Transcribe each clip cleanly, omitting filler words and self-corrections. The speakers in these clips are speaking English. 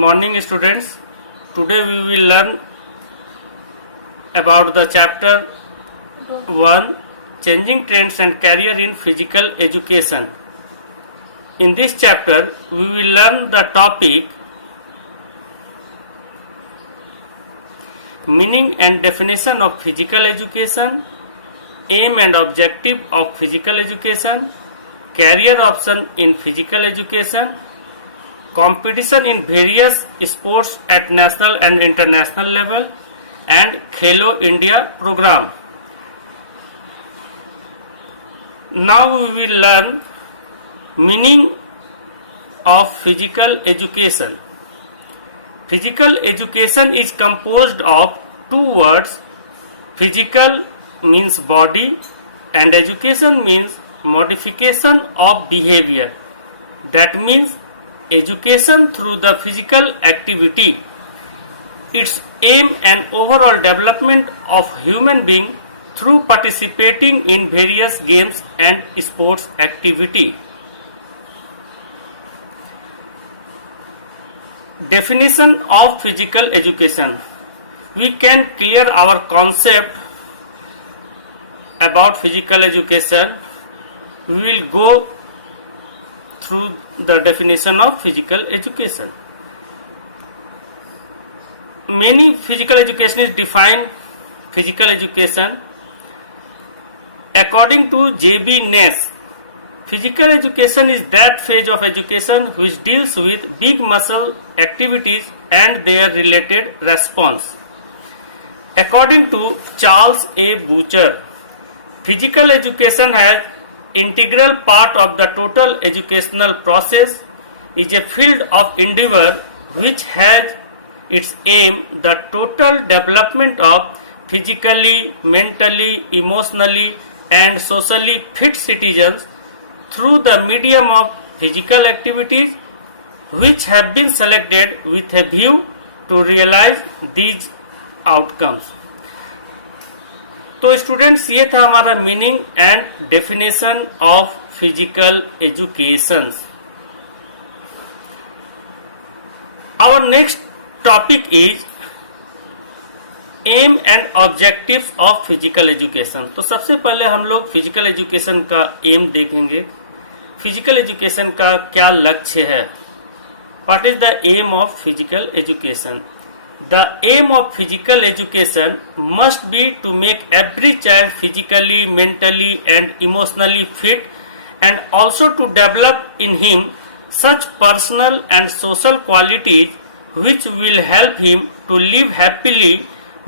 morning students. Today we will learn about the chapter 1 Changing Trends and Career in Physical Education. In this chapter we will learn the topic meaning and definition of physical education, aim and objective of physical education, career option in physical education, competition in various sports at national and international level, and Khelo India program. Now we will learn meaning of physical education. Physical education is composed of two words. Physical means body and education means modification of behavior. That means education through the physical activity. Its aim and overall development of human being through participating in various games and sports activity. Definition of physical education. We can clear our concept about physical education. We will go through the definition of physical education. Many physical education is defined physical education. According to J.B. Ness, physical education is that phase of education which deals with big muscle activities and their related response. According to Charles A. Butcher, physical education has integral part of the total educational process, is a field of endeavor which has its aim the total development of physically, mentally, emotionally and socially fit citizens through the medium of physical activities which have been selected with a view to realize these outcomes. तो students ये था हमारा meaning and definition of physical education. Our next topic is aim and objectives of physical education. तो सबसे पहले हम लोग physical education का एम देखेंगे. फिजिकल एजुकेशन का क्या लक्ष्य है. What is the aim of physical education. The aim of physical education must be to make every child physically, mentally and emotionally fit and also to develop in him such personal and social qualities which will help him to live happily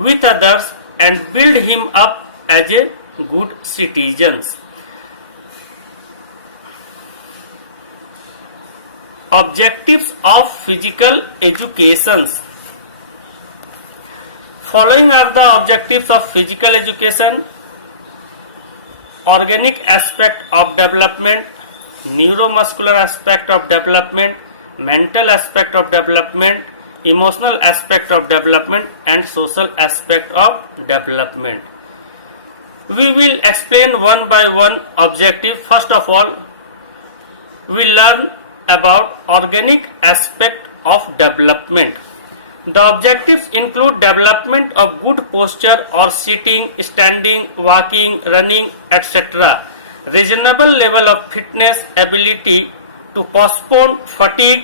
with others and build him up as a good citizen. Objectives of physical education. Following are the objectives of physical education: organic aspect of development, neuromuscular aspect of development, mental aspect of development, emotional aspect of development and social aspect of development. We will explain one by one objective. First of all, we learn about organic aspect of development. The objectives include development of good posture or sitting, standing, walking, running, etc. Reasonable level of fitness, ability to postpone fatigue,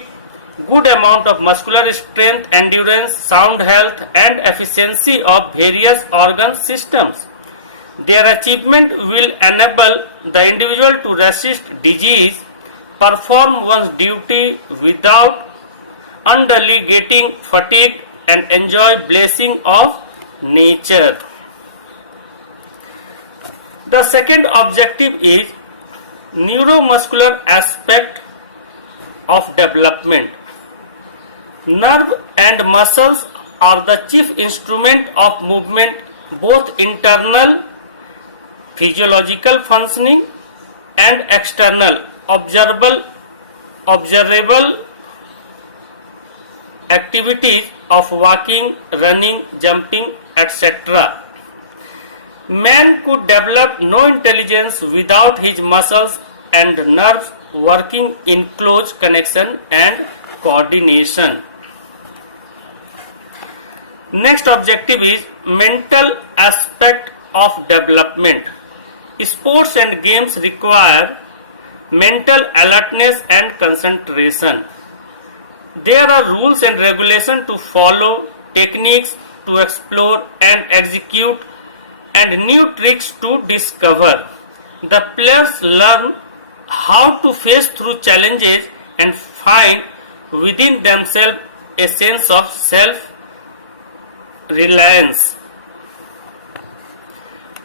good amount of muscular strength, endurance, sound health and efficiency of various organ systems. Their achievement will enable the individual to resist disease, perform one's duty without unduly getting fatigued and enjoy blessing of nature. The second objective is neuromuscular aspect of development. Nerve and muscles are the chief instrument of movement, both internal physiological functioning and external observable activities of walking, running, jumping, etc. Man could develop no intelligence without his muscles and nerves working in close connection and coordination. Next objective is mental aspect of development. Sports and games require mental alertness and concentration. There are rules and regulations to follow, techniques to explore and execute, and new tricks to discover. The players learn how to face through challenges and find within themselves a sense of self-reliance.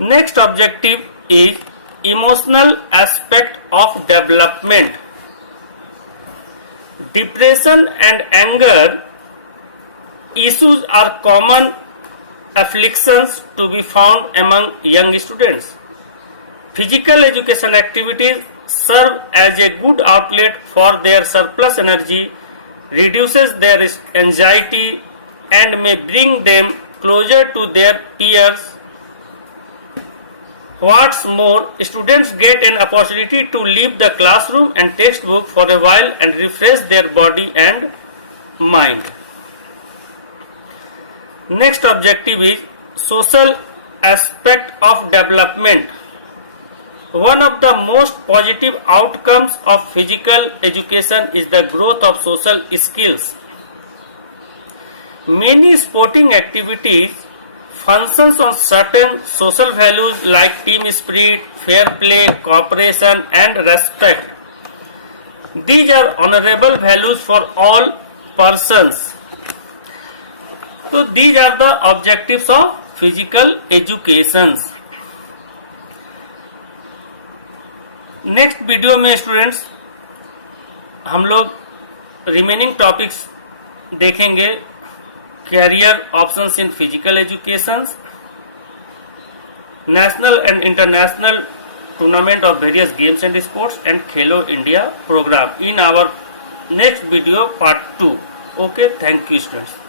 Next objective is emotional aspect of development. Depression and anger issues are common afflictions to be found among young students. Physical education activities serve as a good outlet for their surplus energy, reduces their anxiety, and may bring them closer to their peers. What's more, students get an opportunity to leave the classroom and textbook for a while and refresh their body and mind. Next objective is social aspect of development. One of the most positive outcomes of physical education is the growth of social skills. Many sporting activities functions on certain social values like team spirit, fair play, cooperation, and respect. These are honorable values for all persons. So these are the objectives of physical education. Next video में students हम लोग remaining topics देखेंगे. Career options in physical education, national and international tournament of various games and sports, and Khelo India programme in our next video part 2. Okay, thank you students.